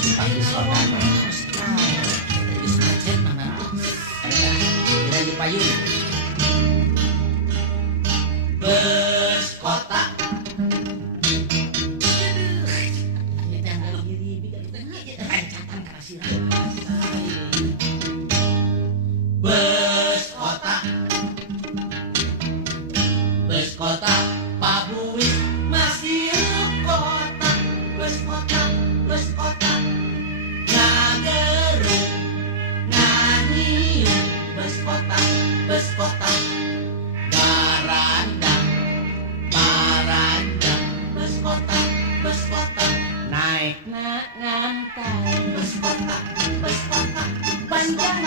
Panggil sodan. Terus macet mana tuh? Kira di payung. Bus kota. Bus kota. Bus kota. Pak Buis masih kota. Bus kota. Bus kota. Ngagerung. Nganyiung. Bus kota. Bus kota. Barandang. Barandang. Bus kota. Bus kota. Naik nak ngantai. Bus kota. Bus kota. Panjang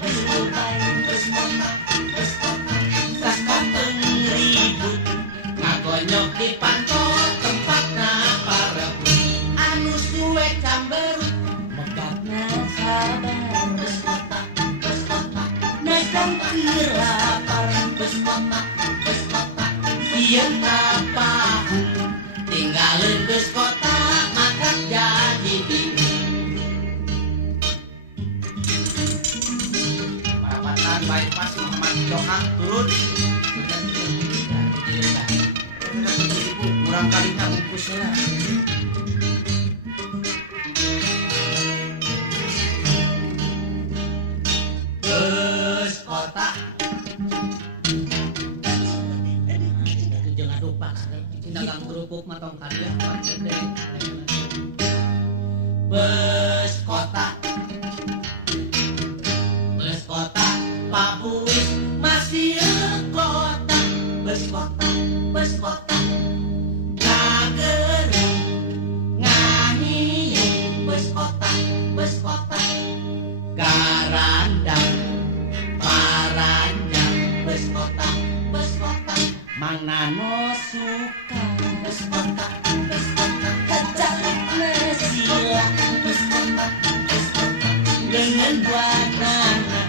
kesubai. Bus kota. Bus kota. Sakapeng ribut. Ngagonyok di pantot tempatna parebut. Anu suwe camberut. Megapna sabar. Bus kota. Bus kota. Naikkan kelapar. Bus kota. Bus kota. Sieun kapahung. Tinggalin bus kota. Maka jadi bingung. Perapatan bypass Muhammad Johan turun. Kurang kali tak bungkus lah. Bus kota. Jangan lupa dagang kerupuk matong karya. Bus kota. Bus kota. Pak Buis masih kota. Bus kota. Bus kota. Ngagerung. Nganyiung. Bus kota. Bus kota. Garandang. Parandang. Bus kota. Bus kota. Mang Nano suka. Bus kota. Bus kota. Kecarik nasilah. Bus kota. Bus kota. Dengan buanana.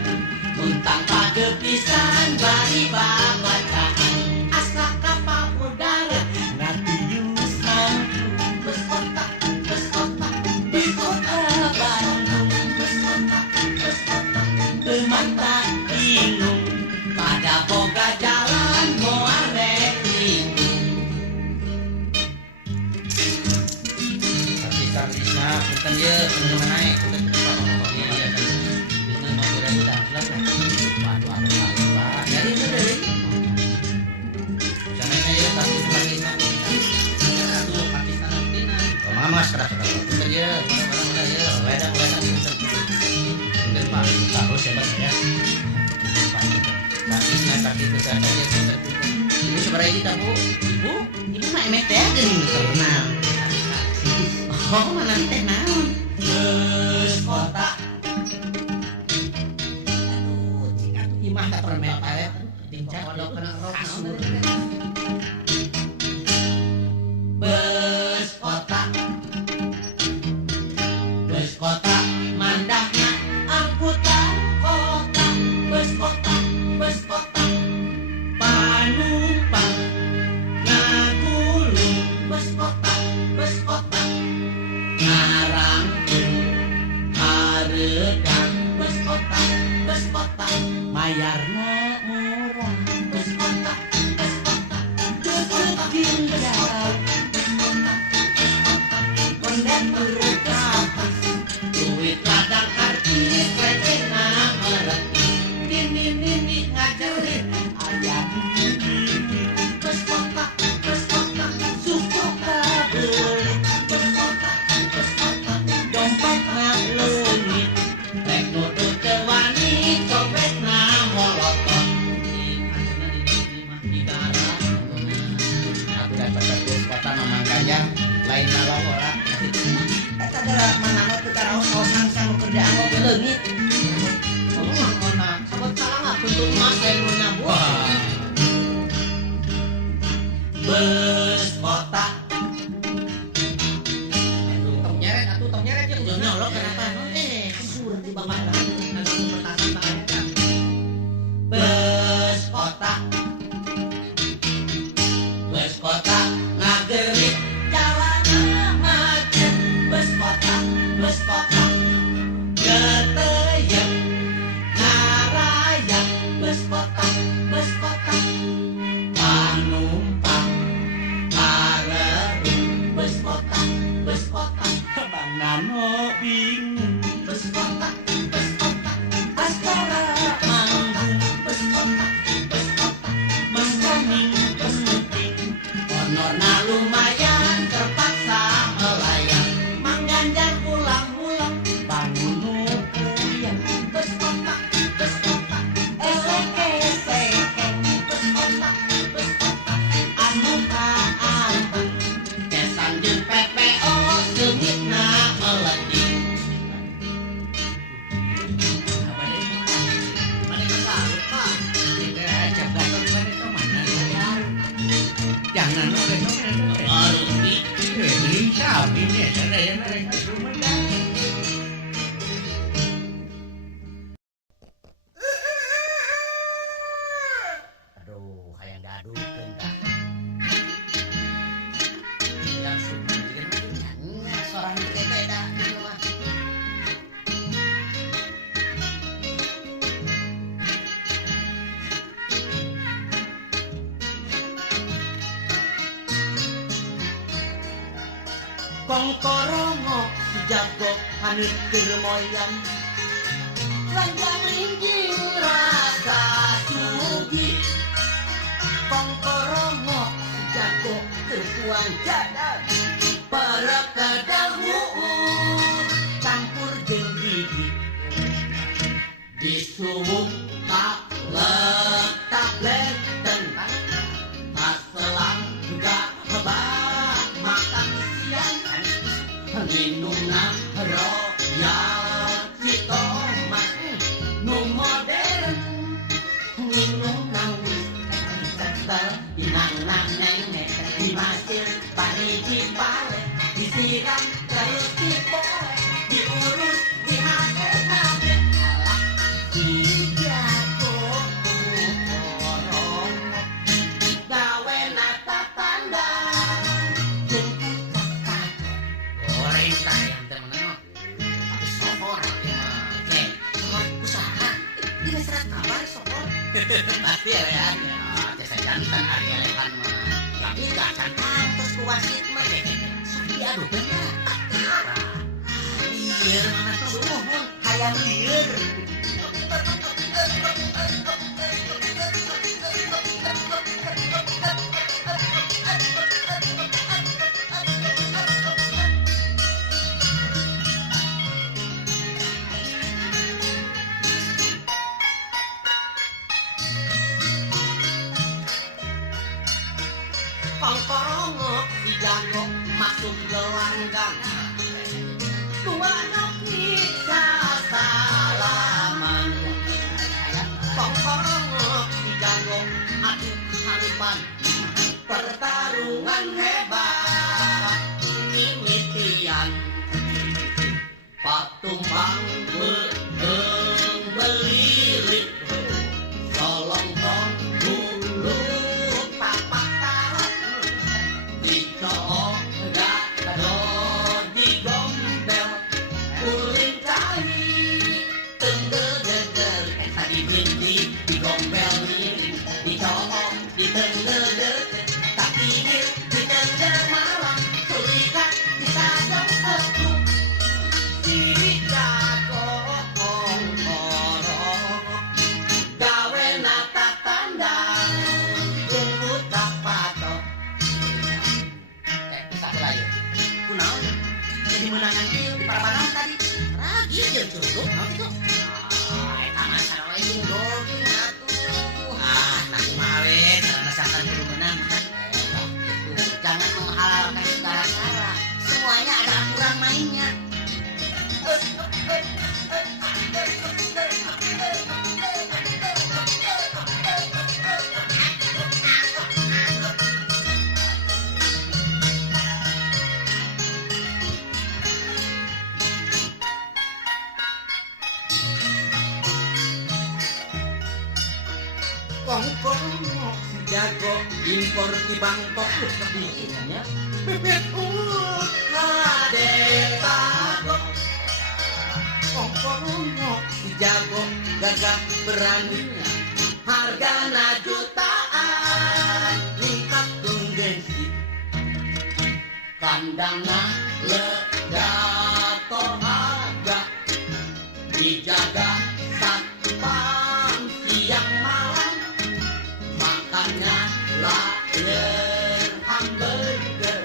Untang pagepisan bari babacaan. Asa kapal udara. Ngatius mangku. Bus kota. Bus kota. Bus kota Bandung. Bus kota. Bus kota. Teman tak bingung. Pada boga jalan moal rekling. Artis-artisna punten ye teman naik. Mas keras-keras punten ye, mudah-mudahan ye, ledang-ledang punten. Punten Pak, harus hebat ya. Artisna kaki besar saja punten. Ibu seberapa kita Bu? Ibu mah emet ya geuning terkenal. Oh, mana teh naon? Bus kota. Aduh, cing atuh imah tak permet paret. Dincak kodok kena rok naon. Bus kota. Bus kota mandakna angkutan kota. Bus kota. Bus kota. Panumpang ngagulung. Bus kota. Bus kota. Ngarangkeun hareudang. Bus kota. Bus kota. Mayarna murah. Bus kota. Bus kota. Deukeut ginjal. Bus kota. Bus kota. Kondektur kapus. Duit ladang artis recehna meretis. Nini ngajerit ayat. Bus kota. Bus kota. Suku kabelit. Bus kota. Bus kota. Dompetna leungit. Rek nuduh teu wani copetna molotot. Aku dapat bus kota Mamang Gajang lain nalawora. Eta adalah manana teu karaos-kaosan sang kerjaan ngopi leungit. Sabot salah bentuk mas yang menyabuh. Bus kota. Tong nyeret ya udah nyolok kenapa? Kesur di bapak agak petasan tangannya kan. Bus kota. Bus kota ngagerit jalannya macet. Bus kota. Bus bus kota geteuyeuk ngarayak bus kota panumpang karerung bus kota Bang Nano bingung bus kota askara manggung bus kota Mas Koming penting honorna lumayan terpaksa melayang Mang Ganjar pulang-pulang bangun nupuyan bus kota esek-esek bus kota anu kaanteng kesan jeung PPO seungitna meleting jangan aduh hayang dadukeun tah langsung jeung sorang gede dah kitu mah kongkorongo jago hanut keur moyang lanjang lingging rasa sugi kongkorongo jago keur kuang jadad para kadahu campur jeung gigi disuwuk tak letak leten kaselang juga hebat makan siang minumna royal citomas nu modern minumna setel inang-nang nenek dimasir paniji pale disiram terus dipoe diurus dihake-hake alah dijago korong gawe nata tanda goreng sayang temen-temen tapi sopor cek sopor usaha ini serat kabar sopor pasti ya jasa jantan hari elehan mah tapi gak jantan terus kuasit mah suki aduh bener liar mana tuh mohon hayang liar kongkorongo dijago masuk gelanggang tua noki salaman kongkorongo dijago aduh haripan pertarungan hebat mimitian patumbang belirik solongkong bulu tapak karot dicok gado digombel kulit cari tenggel-degel tadi berhenti digombel miring dicok ditenggel-degel tak pikir ditenggel malam tulikan ditadong teguh si jago kongkorong gawe nata tanda jenggut tak patok satu lagi kunaon jadi menangan ieu di parabanan tadi ragi jeung curug naon itu eta mah sarua jeung doging atuh nanti male carana sakan kudu menang gitu jangan menghalalkan segala-gala semuanya ada aturan mainnya kongkorongo jago impor di Bangkok bikinnya bebek hade tago jago gagah beraninya hargana jutaan ningkat gengsi kandangna lega harga dijaga satpam siang malam makanya lahir hamburger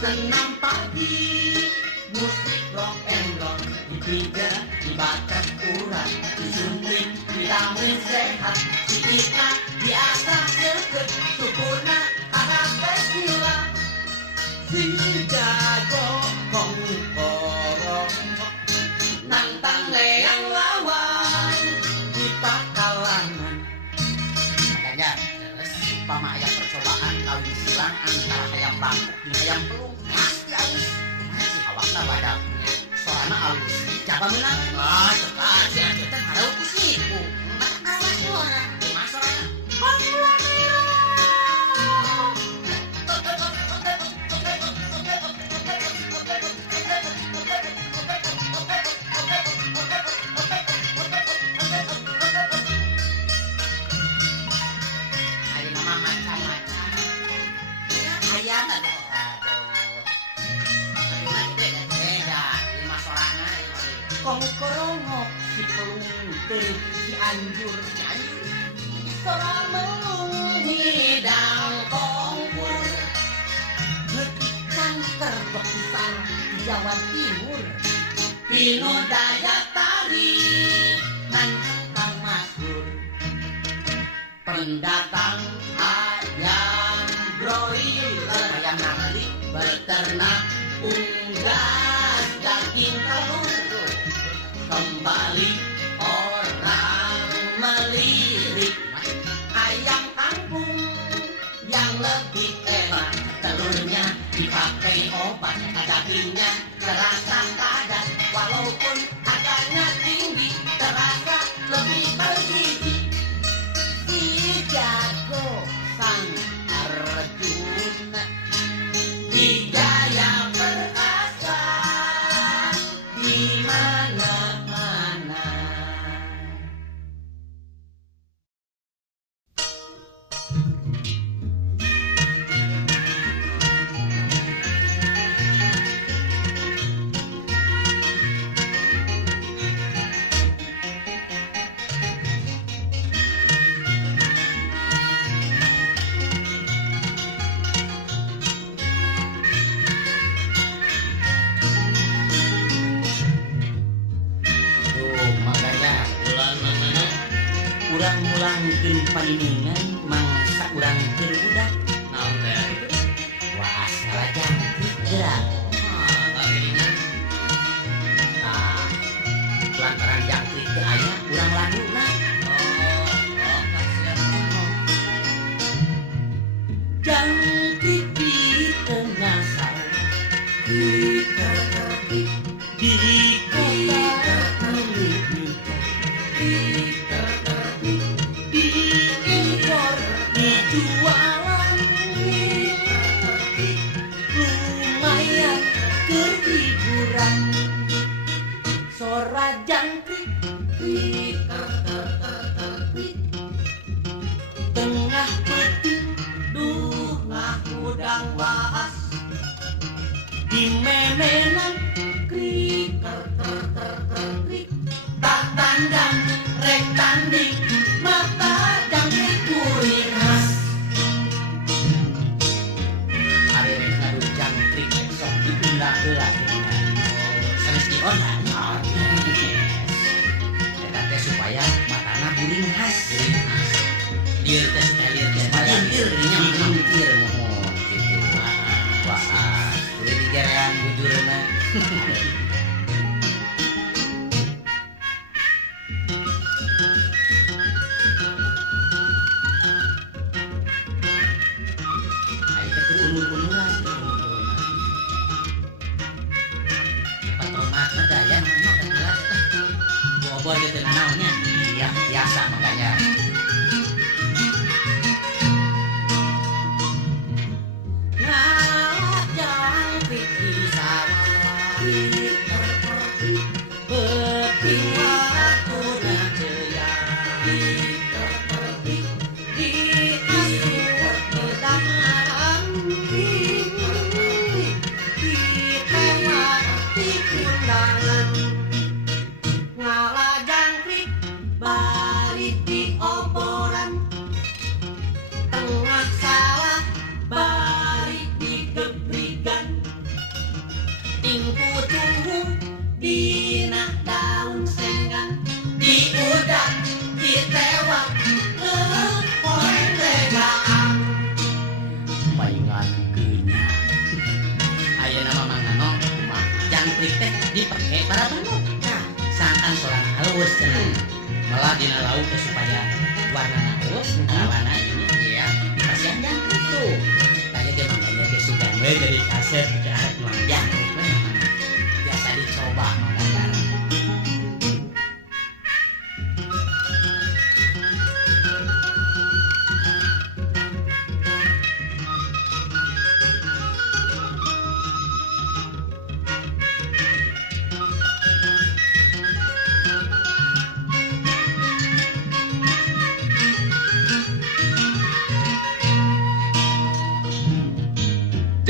senam pagi musik rock and roll dipijak dibaca kurang disuntik vitamin sehat sikitna biasa seket sukuna harap sila si jago kongkorong nantang leang lawan kita kalangan makanya umpama aya percobaan kawin silang antara hayam bangkok jeung hayam pelung pasti alus masih awakna badak soalna alus coba menang cek aja kita ngarau ku siku awas suara kumaha soalna kongkorongok si pelung si anjur sorang melung hidang kongkur ngetik kanker besar di Jawa Timur Pino daya tari nancang masur pendatang ayam broiler ayam nangli beternak unggas daging telur kembali orang melirik ayam kampung yang lebih enak telurnya dipakai obat dagingnya terasa padat walaupun harganya tinggi terasa lebih bergizi si jago sang Arjuna Wijaya perkasa di mana-mana. Urang mulangkeun paniningan mangsa urang keur budak naon teh wah asal jangkrik gerak lantaran jangkrik teh aya urang laduna jangkrik di tengah sawah di kota diimpor dijualan lumayan kehiburan sora jangkrik tengah peti duh ngahudang waas di memenan krik tak tandang rek tanding mata jangkrik kuring khas ari rek ngadu jangkrik sok diundak-undak sanes diolah eta teh supaya matana buring khas lieur teh lieur teh lieur nyangkir mohon kitu wah kudu dijarean bujurna bobor gitu naonnya iya biasa makanya ngajak di sawah beting waktu sangkan seorang halus cenah. Malah dina lauk teh supaya warna halus, warna ini ya dikasihan jangkrik tuh. Tanya ge makanya ge sugan we jadi kaset teh arek nuang jangkrik we biasa dicoba mangga.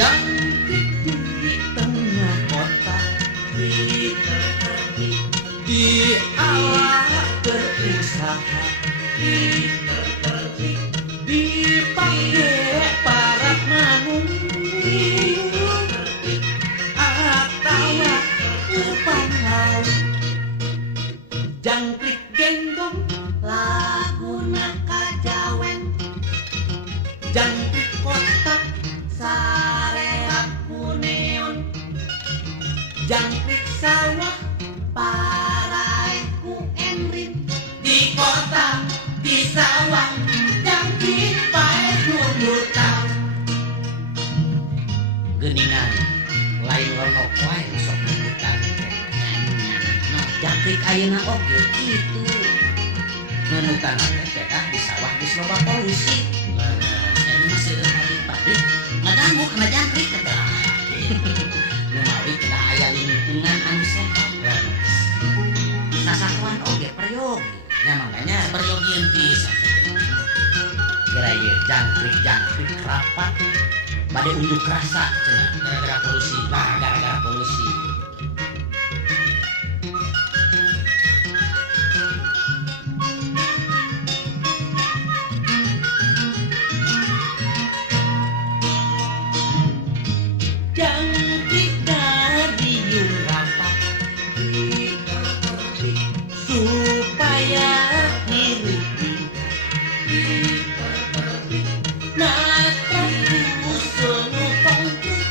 Jangkrik di tengah kota, di ala berusaha, dipakai para manung atau umpan laut. Jangkrik genggong laguna kajawen, jangkrik kota sareak kuneon, jangkrik sawah parai ku enrin. Di kota di sawah jangkrik pae nunutan. Geuningan lain ronok wae sok nunutan teh nyanyi. Jangkrik ayeuna oge kitu. Nunutan teh di sawah geus loba polusi. Masih ada pabrik ngaganggu kena jangkrik kata numawi kena aya lingkungan anu sehat sasakuan oge peryogi nya makanya peryogian pisan gara ieu jangkrik rapat bade unjuk rasa cenah gara-gara polusi gara-gara polusi. Jangkrik dariung rapat supaya hirupi nataku sunu konkret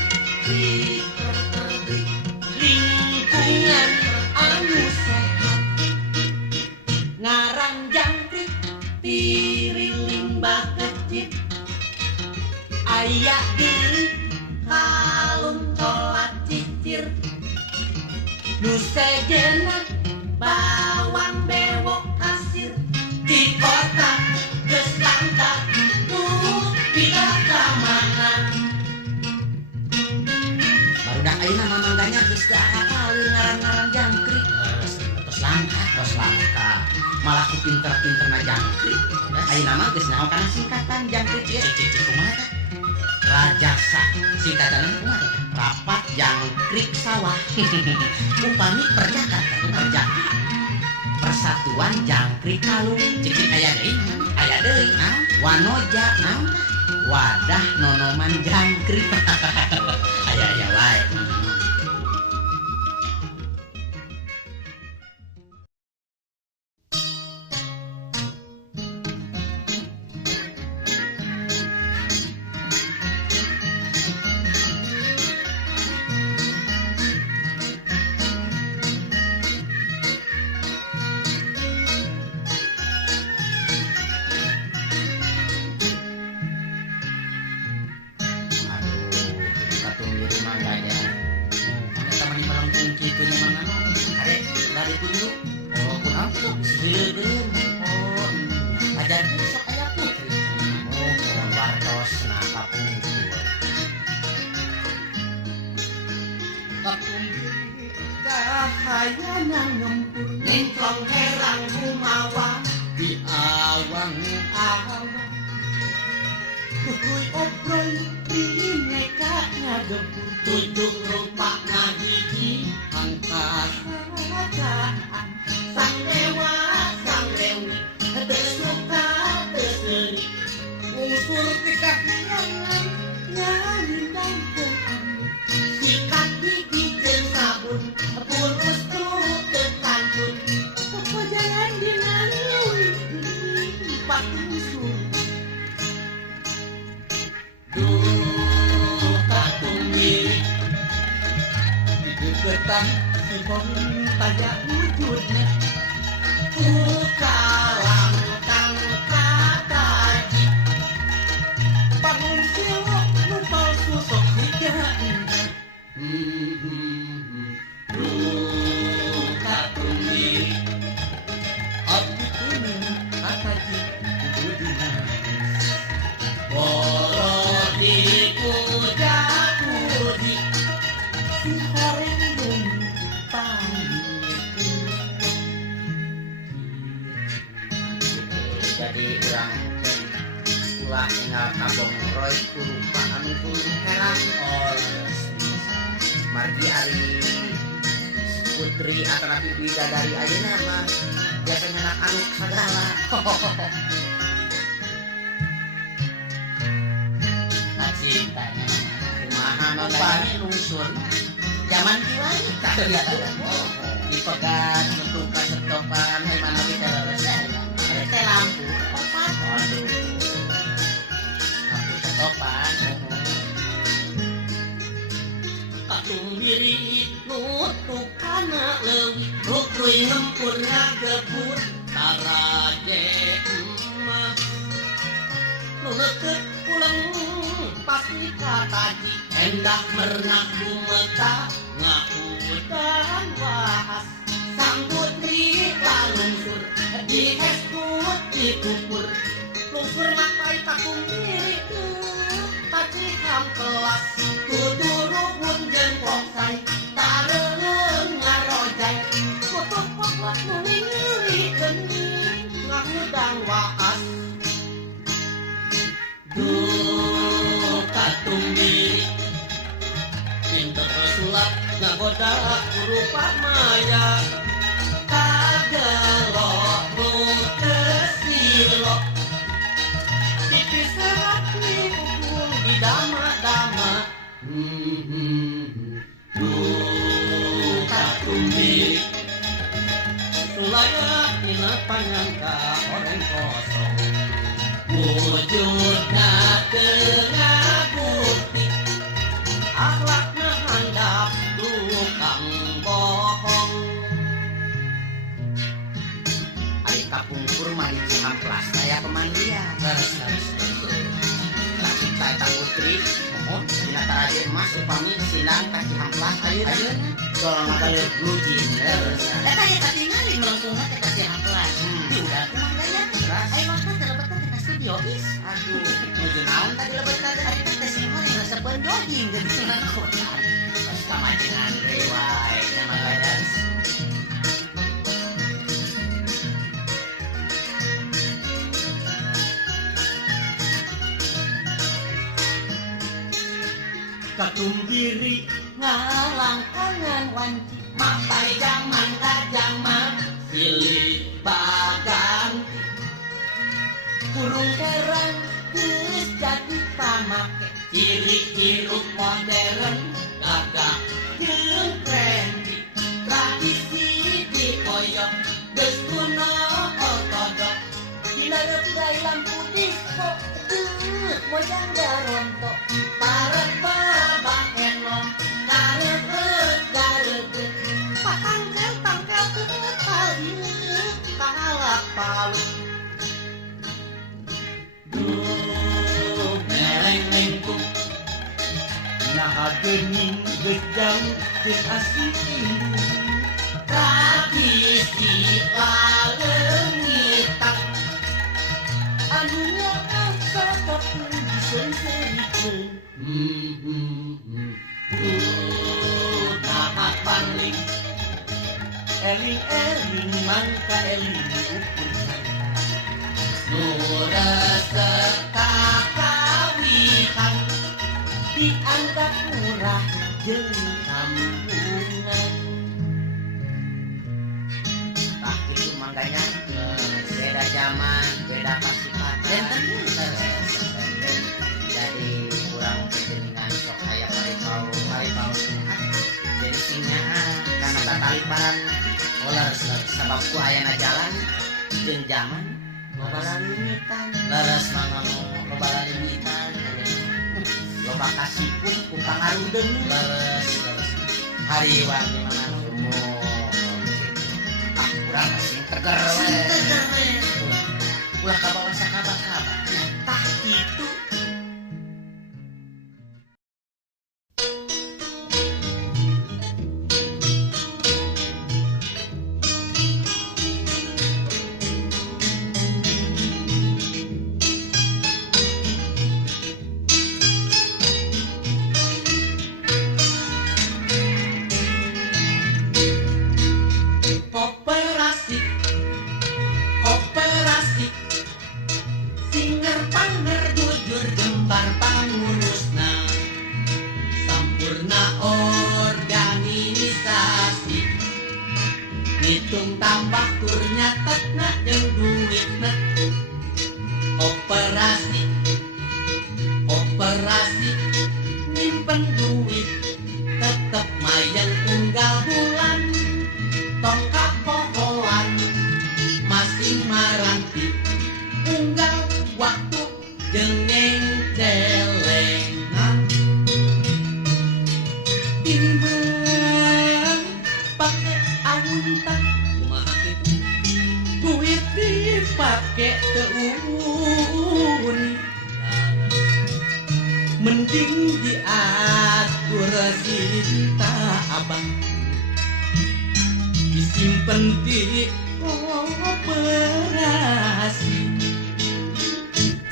lingkungan anu sehat. Ngarang jangkrik tiri limbah kecil aya deui kalung colat cicir nu sejenak bawang bewok kasir. Di kota geus langka tuh pindah ka mana. Barudak ayeuna mamangganya geus teu hafalin ngaran-ngaran jangkrik terus langka malah ku pinter-pinterna jangkrik ayeuna mah geus naon kana singkatan jangkrik ieu cicik kumaha tah Rajasa singkatanna kumaha tah rapat jangkrik sawah upami perjakaan persatuan jangkrik kalung cicik aya deui wanoja naon tah wadah nonoman jangkrik aya wae. Cahayana ngempur nyemplong herang rumawa di awang-awang. Kukuy obrol di neka ngagempur tujuh rupa ngagigi angkasa sang dewa sang dewi tersuka terseri unsur kekahiyangan nyanyi dan sikat gigi jeung sabun pulus tuh tekantun kepojalan dinanui empat musuh duh tatung diri di deketan si bong tanya wujudna langkang kataji pangungsi lo nu palsu sok dijana katumi abdi kuning kataji budina borodi puja-puji si horeng demi jadi urang ulah tinggal kabong roy kurupa anu kuring herang margi ari putri atanapi bidadari ayeuna mah biasanya anak anu sagala cintanya kumaha mabani lungsur zaman kiwani tak dipegat untuk kasetopan mana kita resep teh lampu topan waduh lampu setopan katung diri nutukana leuwih nukruy ngempur ngagebut taraje emak nu neukeut pulang pasti kataji endah merenang bumeta ngakudan wahas sang putri kalungsur di keskut dikupur lungsur makai takung diri kaciham kelas kudu rubun jengkok say tareun ngarojay kutuk pokok nuling-nuling kening ngakudang waas duh katung diri pinter sulap ngagoda rupa maya kagelo nu kesilo tipis serat ni ukul di dama-dama duh katung diri sulaya tina panyangka orang kosong wujudna tengah bukti akhlakna handap tukang bohong ari kapungkur mah di Cihamplas saya pemandian leres laki eta putri mohon dina taraje emas upami sinang ka Cihamplas ayeuna soalna balik glujing leres eta ya katingali melengkungna ka Cihamplas udah kumanggayan ayo maka terlebetan ka studio is aduh nuju naon tadi lebetan tadi teh simon resepeun jogging jadi senang kotaan pas kamajengan rewai nama gadas katung diri ngalang kangen wanci mapai jaman ka jaman silih baganti kurung kerang geus jadi pamake ciri-ciruk modern gagah jeung trendy tradisi dikoyok geus kuno ortodok dinareupday lampu disco mojang garonto parek babak enom gareut pangkel teu palieu kalak palu duh mereng lengkung naha geuning gejang geus asih indu tradisi laleungitan anu nyaasa kapung diseunseurikeun duh naha pangling eling-eling mangka eling ukur sangka nu resep kakawihan dianggap murah jeung kampungan tah kitu mangganya beda zaman beda pasifat benten jadi kurang kejeningan sok aya paripau sunat jadi singaan karena tataliparan ular sabab ku ayana jalan jeung zaman loba lalimitan leres manganu loba lalimitan loba kasipun ku pangarudeun leres hariwang di mana umum urang masih teger we. Tegar we. Ulah kabawa sakaba-kaba. Tah kitu. Koperasi Koperasi Singer panger jujur gembar pangurusna Sampurna organisasi Hitung tambah kur nyatetna jeung duitna Operasi Operasi Nyimpen duit tetep mayang unggal bulan tongkat pohoan masing maranti unggal waktu jengeng celengan timbang pake awuntan kumaha kitu duit dipake teuun mending diatur cinta abang disimpen di koperasi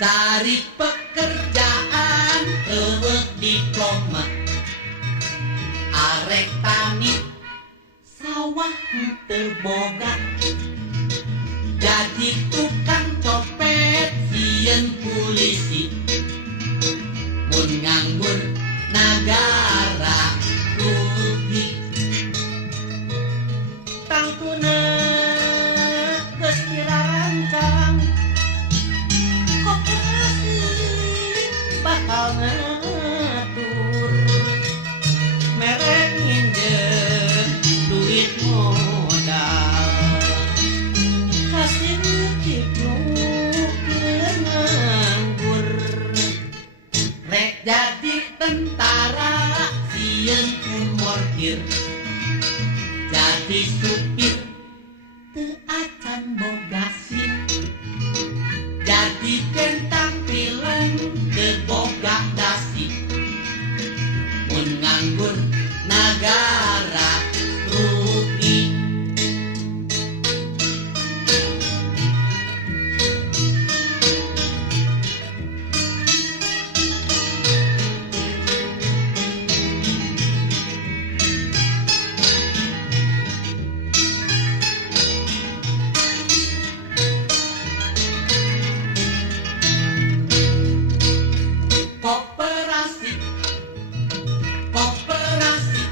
cari pekerjaan eueuh diploma arek tani sawah teu boga jadi tukang copet sieun polisi mun nganggur nagara rugi tangtuna geus dirancang koperasi bakal ngatur mere nginjeun duit modal kasih tipu nganggur rek jadi tentara sieun mortir jadi supir teu acan boga SIM jadi bentang film teu boga dasi mun nganggur nagara rugi Koperasi Koperasi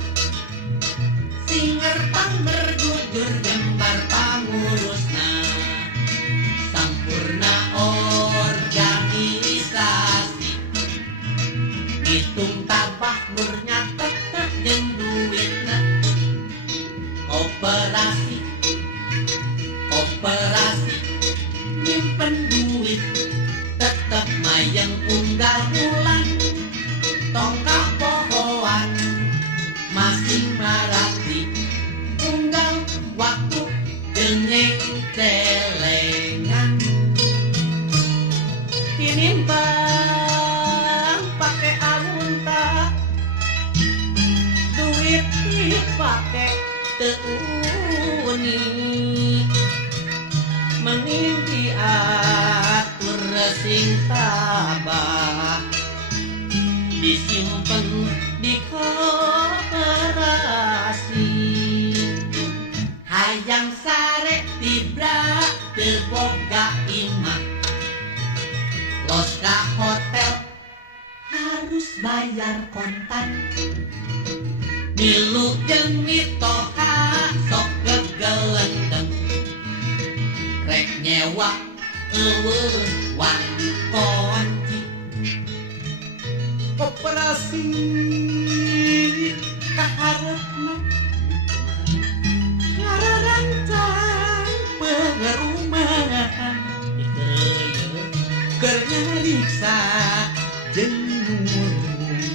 Singer panger jujur gembar pangurusna Sampurna organisasi Hitung tabah nur nyatet jeung duitna Koperasi Koperasi Nyimpen duit tetep mayang unggal bulan tongkak pohoan masing marati unggal waktu jengeng celengan tinimbang pake awunta duit dipake teuni mengimpi atur sing tabah disimpen di koperasi hayang sare tibra teu boga imah los ka hotel harus bayar kontan milu jeung mitoha sok gegelendeng rek nyewa eueuh wan konci koperasi kaharepna ngarancang pengerumahan keur nyariksa jeung nurung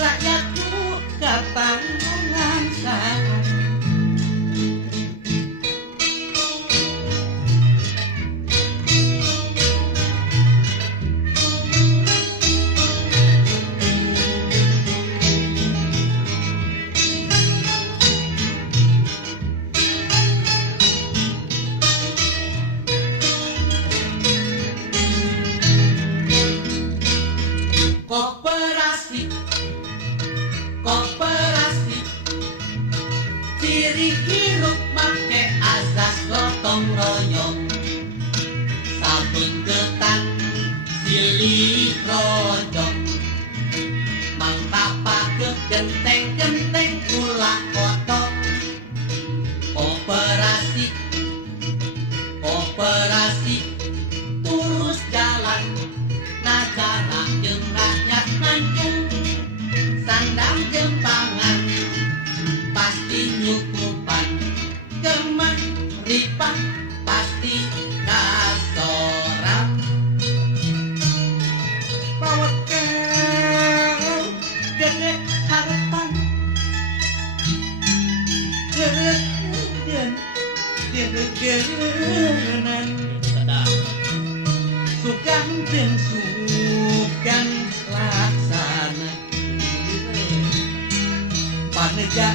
rakyatku katanggungan sahan Iri hirup make azas gotong royong sabun ketan silih rojong mangkapa ke genteng-genteng kula foto operasi turus jalan negara jeung rakyat nanjung sandang jempangan pasti nyukupan gemah ripat pasti kasoran bawakan gede harapan genan sukan dan sukan laksana paneja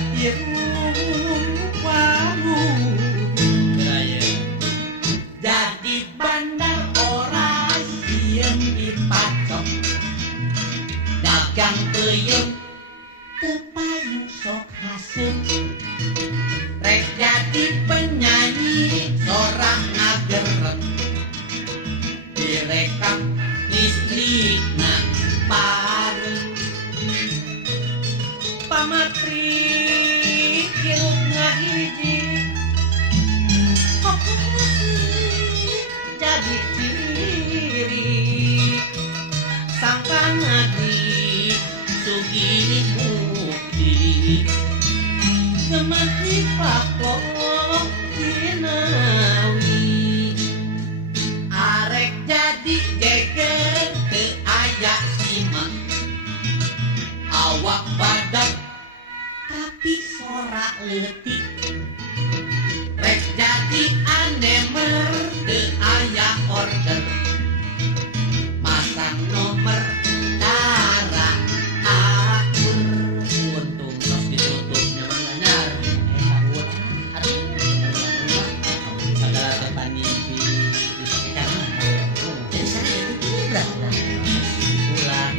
waru jadi bandar orang sieun dipacok dagang peuyeum teu payu sok hasil rek jadi penyanyi sorak ngageren direkam listrikna pareng pamatri hirup ngahiji jadi ciri sangka ngadi sugini bukti gemati paklok dinawi arek jadi geger teu aya siman awak badan tapi sorak leutik rek jadi anemer teu aya order masang nomor darah akur untung tos ditutupnya benar aduh segala depan mimpi dipakai Jadi saya itu berapa? pulang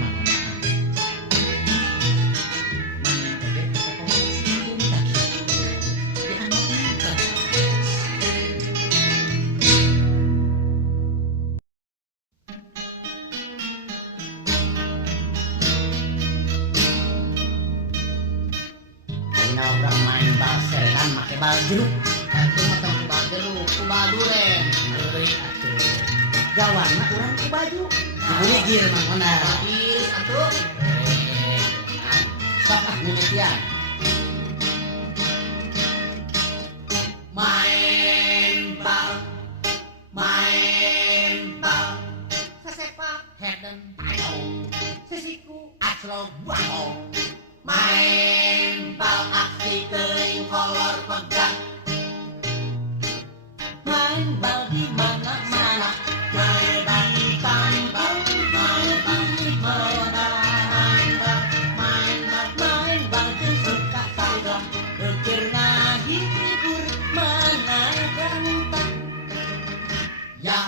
Aina orang main bal seretan make bal jeruk. itu mah tong kubageluk kubaduren Euy atuh. Gawana urang ku baju. Dibeli gir mah benar. habis atuh Sok ah mimitian. main bal sesepak heden ayo sesiku aclok wow main bal aksi teuing kolor pegang main bal di mana-mana main bal di kampung main bal di mana main bal jeung suka saja pikir ngahibur mana ganteng ya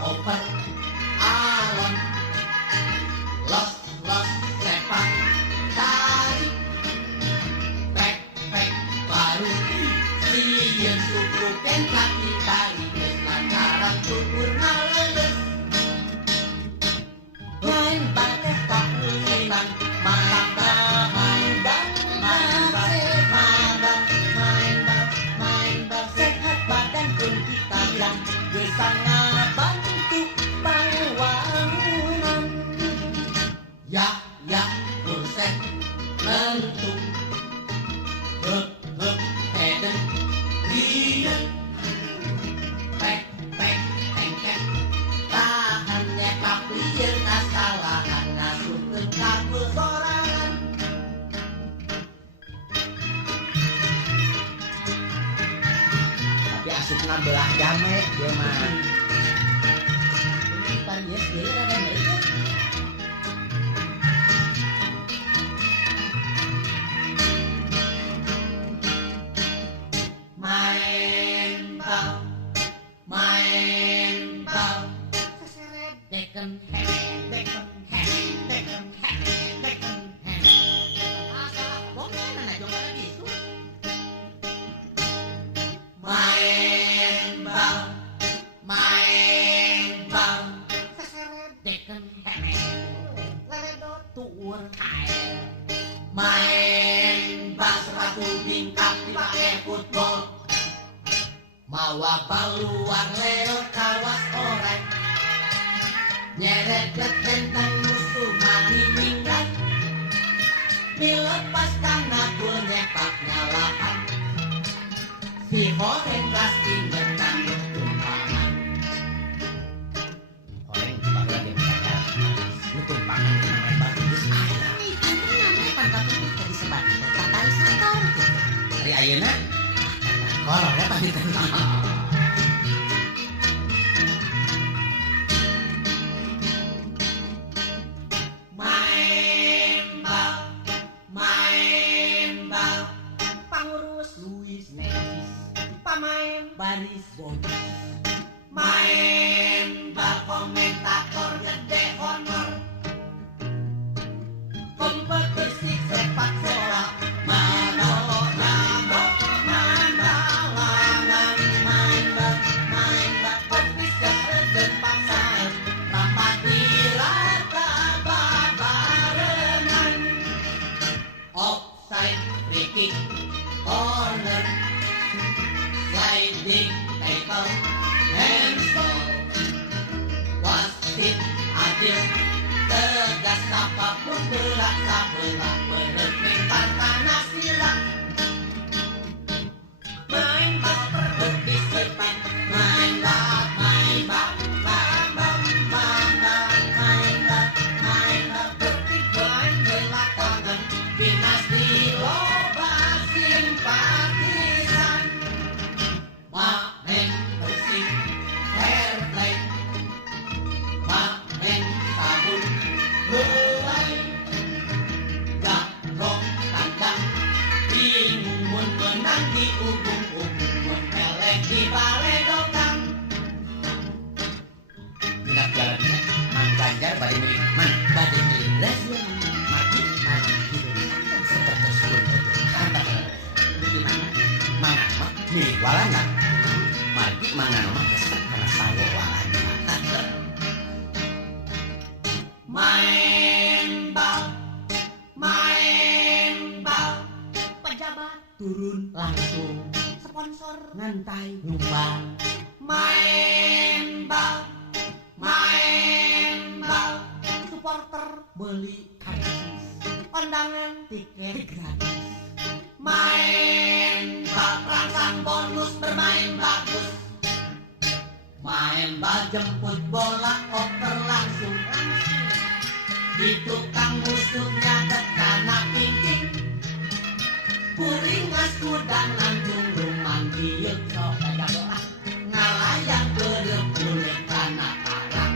over alon los sepak tarik pek baru sieun suku ken kaki tali geus lantaran tukur ngaleles main bal eta eunginan mata main bal sehat badan pun kita bilang bisa ngabantu pangwangunan ya kursen lentung heden riet pek tengkek tahan nyekap lieur kasalahan ngasukeun ka sorangan Tapi asupna belah jame dia mah. Pan yes dia ada mereka. main bal seseret deken masalah bongnya mana jong lagi su main bal sepatu bingkap dipake football, mawa bal luar leo kawas orek, nyeret tentang musuh mani minggat, dilepas karena gol nyepaknya lapan, si horeng ras inget kandung tumpangan. Horeng dipakai lagi misalnya, lu tumpangan di main batu terus akhirnya dari ayeuna kolornya pamitan. Main bal pangurus Luis Nevis, pamain baris bonus, main bal komentator gede honor, kompetisi sepak bola corner, sliding tackle, handball, wasit adil, tegas apapun belak sabelah, berlempar tanah silang, main bal berbudi sepan, main bal, bertiga belakangan, binas di loba simpatisan, main bersih, fair play, main sabun, helai, gagok tandang, bingung mun menang di ubung-ubung, mun elek di balai dokang. Genap jalannya, Mang Ganjar bade milik man, bade milik beras ya mati seperti sebelum di mana mangan mah milik walana, margi mangan mah kesek karena sawo walana. Main bal, pejabat turun langsung, sponsor ngantai nyumbang. Main bal, supporter beli karcis, undangan tiket gratis. Main bal rangsang bonus, bermain bagus, main bal jemput bola oper langsung, di tukang musuhnya dekana pinting, kuringas kudang lantung rumah diet sok ada bola, ngalayang beuleuh-beuleuh kana karang.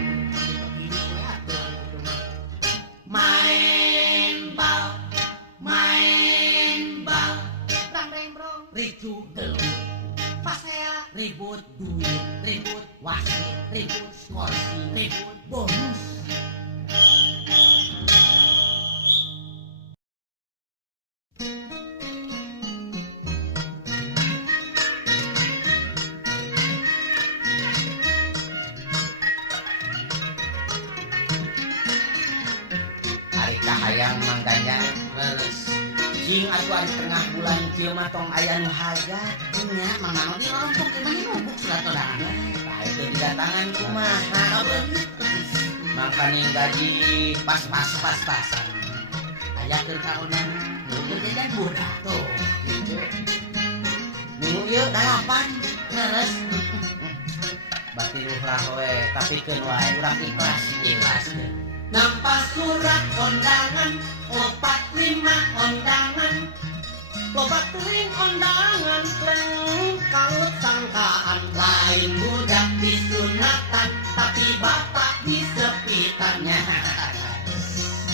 Main bal, rang-reng-brong, ricu gelut, fasea, ribut duit, ribut wasit, ribut skorsi, ribut bonus. Hayang Mang Ganjar leres cing atuh ari tengah bulan kieu mah tong aya nu hajat nya mangga di rompok ieu mah numpuk surat undangan tah itu didatangan kumaha mangkani gaji pas-pasan aya keur kaunana nu jajan budak tuh gitu minggu ieu 8 leres batiluh we tapi keun wae urang ikhlas nampas surat kondangan 45 kondangan loba teuing kondangan kleng kalut sangkaan lain budak disunatan tapi bapak disepitannya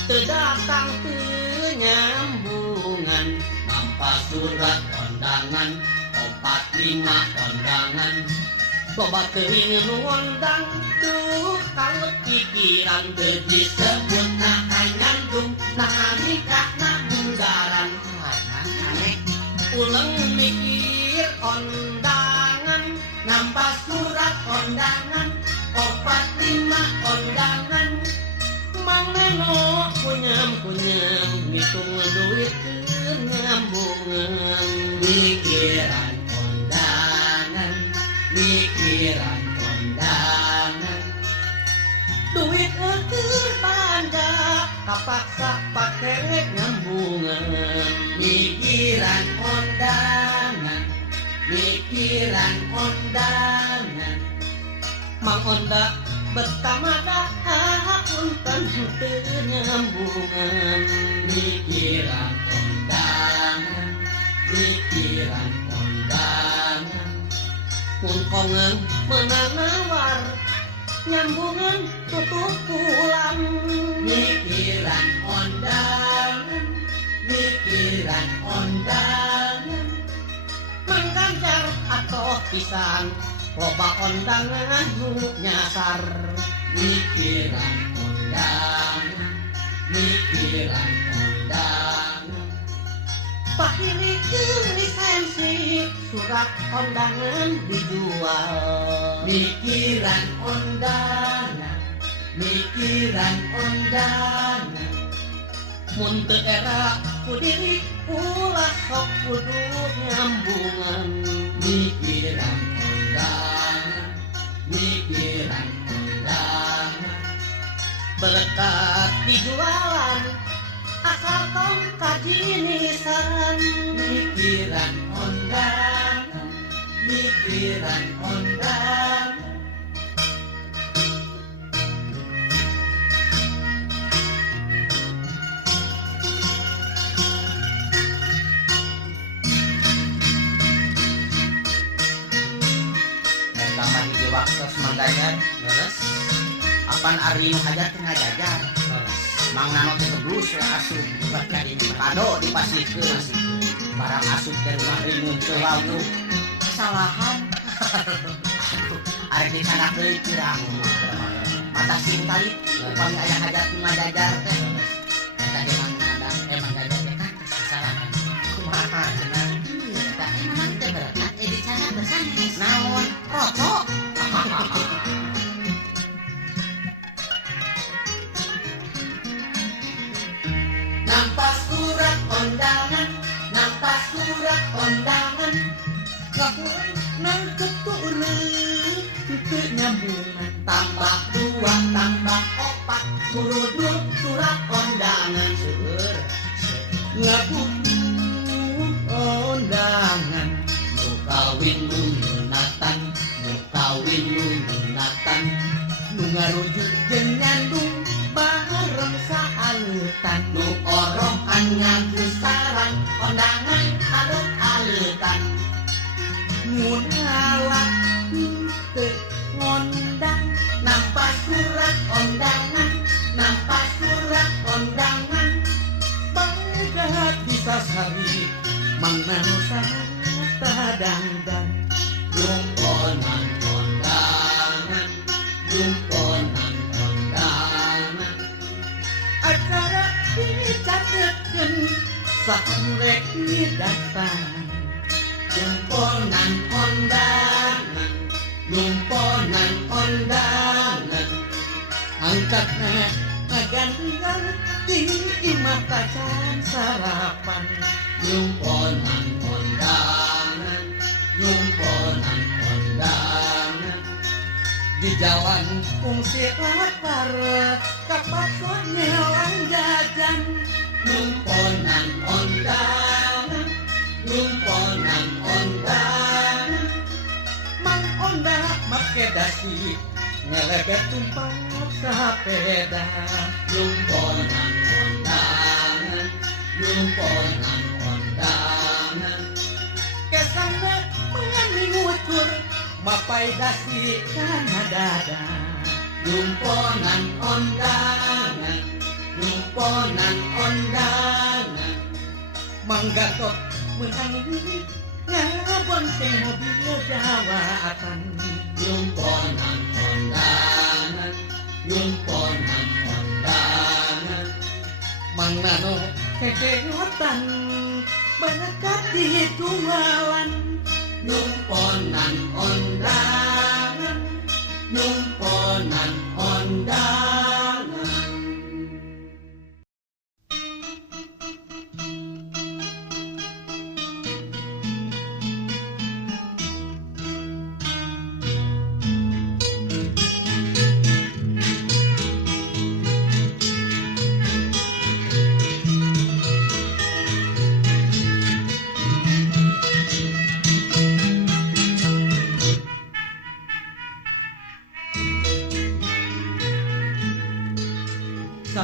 teu datang teu nyambungan nampas surat kondangan 45 kondangan loba teuing ngundang tuh kalau pikiran teu disebut nah nyandung nah nikah nah munggaran aneh ulang mikir kondangan nampas surat kondangan 45 kondangan mang neno kunyam ngitung duit nyambungan mikiran kondangan duit keur panda kapaksa pake nyambungan mikiran kondangan Mang Onda bertamada punten teu nyambungan mikiran kondangan mun kongen meunang nawar nyambungan tutup pulang mikiran kondangan mangganjar atoh pisan loba kondangan nu nyasar mikiran kondangan pakirikeun lisensi surat kondangan dijual mikiran kondangan mun teu era ku diri ulah sok kudu nyambungan mikiran kondangan berkat dijualan asal tong kajinisan mikiran kondangan Kamar hiji waktos manggajar leres apan ari nu hajat teu ngajajar mang nano teh keblus we asup buat kadinya kado dipasikeun barang asup teh rumah rimun teu lauk kesalahan arek dicanak deui kirang mata sim tali upami aya hajat nu ngajajar teh eta ge manggadang manggajar teh kan kesalahan kumaha cenah eta emang teh berkat dicanak besanes naon roto nampas surat kondangan kapoe nang keturun teu nyambungan tambah 2 tambah 4 kudu surat kondangan seueur ngabutuh kondangan nu kawin lunatan nu ngarujuk jeung nyandung bareng saaleutan nu orokan ngagusaran kondangan alut-alutan mun halak teu ngondang nampas surat kondangan bagat bisa sari mangna tadangdan jumponan kondangan acara dicatetkeun sakurek datang jumponan kondangan angkatna ngagandang tinggi mata can sarapan jumponan kondangan di jalan fungsi lapar kapasot nyelang jajan jumponan kondangan Mang Onda make dasi ngelebet tumpang sepeda jumponan kondangan kesana mengani ngucur mapai dasi kana dada jumponan kondangan manggatot menangis ngabonteng mobil jawatan jumponan kondangan mangnano kedengotan berkat di jualan jumponan kondangan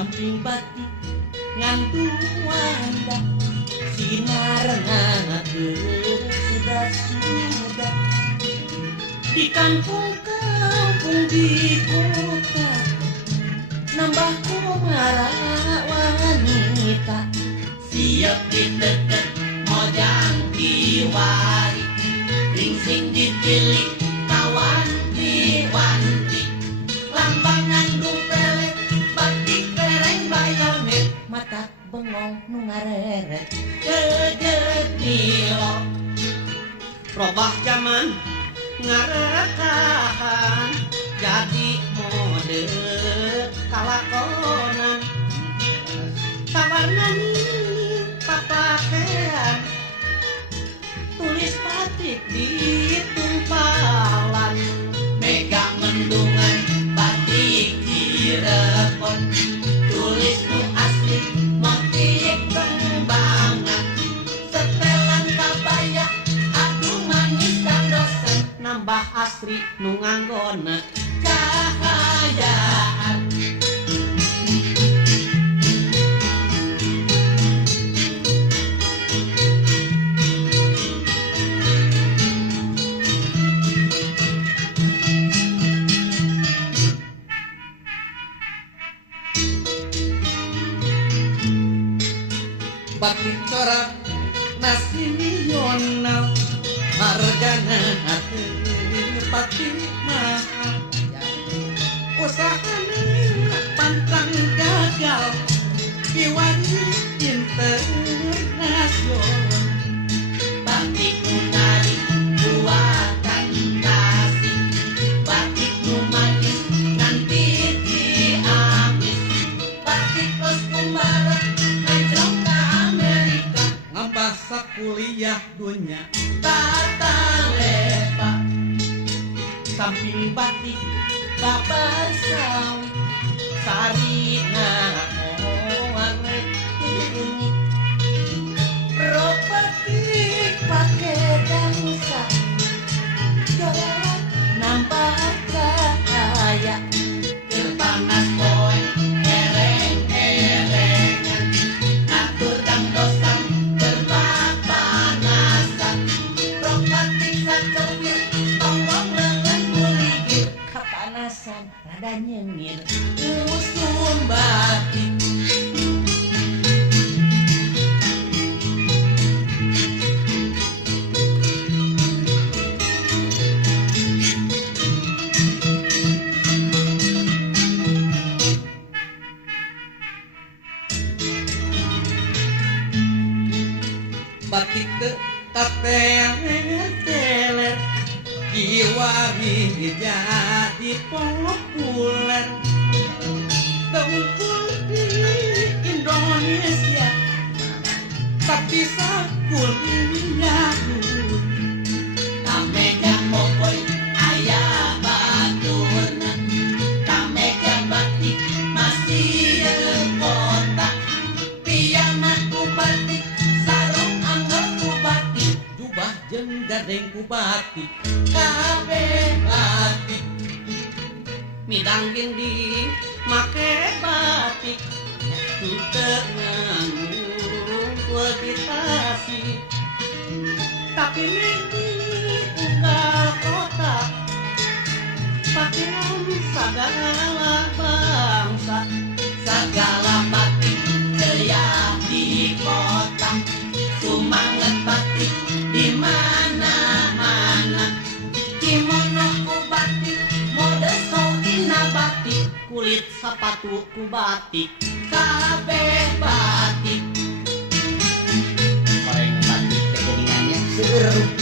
samping batik nganduanda sinarna sudah di kampung di kota nambah kumara wanita siap diteket mojang diwari ringsing dipilih kawan diwanti lambangan dupelet batik kereng bayonet mata bengong nu ngareret jejet nilo robah zaman ngarekahan jadi mode kalakonan kawarna papakean tulis batik di tumpalan mega mendungan batik direpon tulis nu asli motif kembangan setelan kabaya aduh manis dan dosen nambah asri nu nganggona cahayaan batik corak nasional hargana batik mahal usahana pantang gagal kiwani internasional batik menarik buatan kasih batik nu manis nanti diamis batik kos kumbara najong ka Amerika ngambah sakuliah dunya tata lepa samping batik babar sawi sarina warnet ini rok batik pake dansa jodoh nambah cahaya terpanas poe ereng-erengan atur dang dosan berbapanasan rok batik sakewir tonggong lengan kuligir kapanasan rada nyengir usum batik batik teler kiwari jadi populer tengkul di Indonesia tapi sakul Yahudi kameja popoy ayah baturna kameja batik masih kota piyama ku batik sarung anggur ku batik jubah jeung gadeng ku batik kabeh batik midangin di make batik tuteu nganggung kualitasi tapi mimpi unggal kota pakaian segala bangsa segala batik jaya di kota sumanget batik di mana-mana kimono ku batik mode saudina batik kulit sepatu ku batik kabeh batik goreng batik teh geuningannya seueur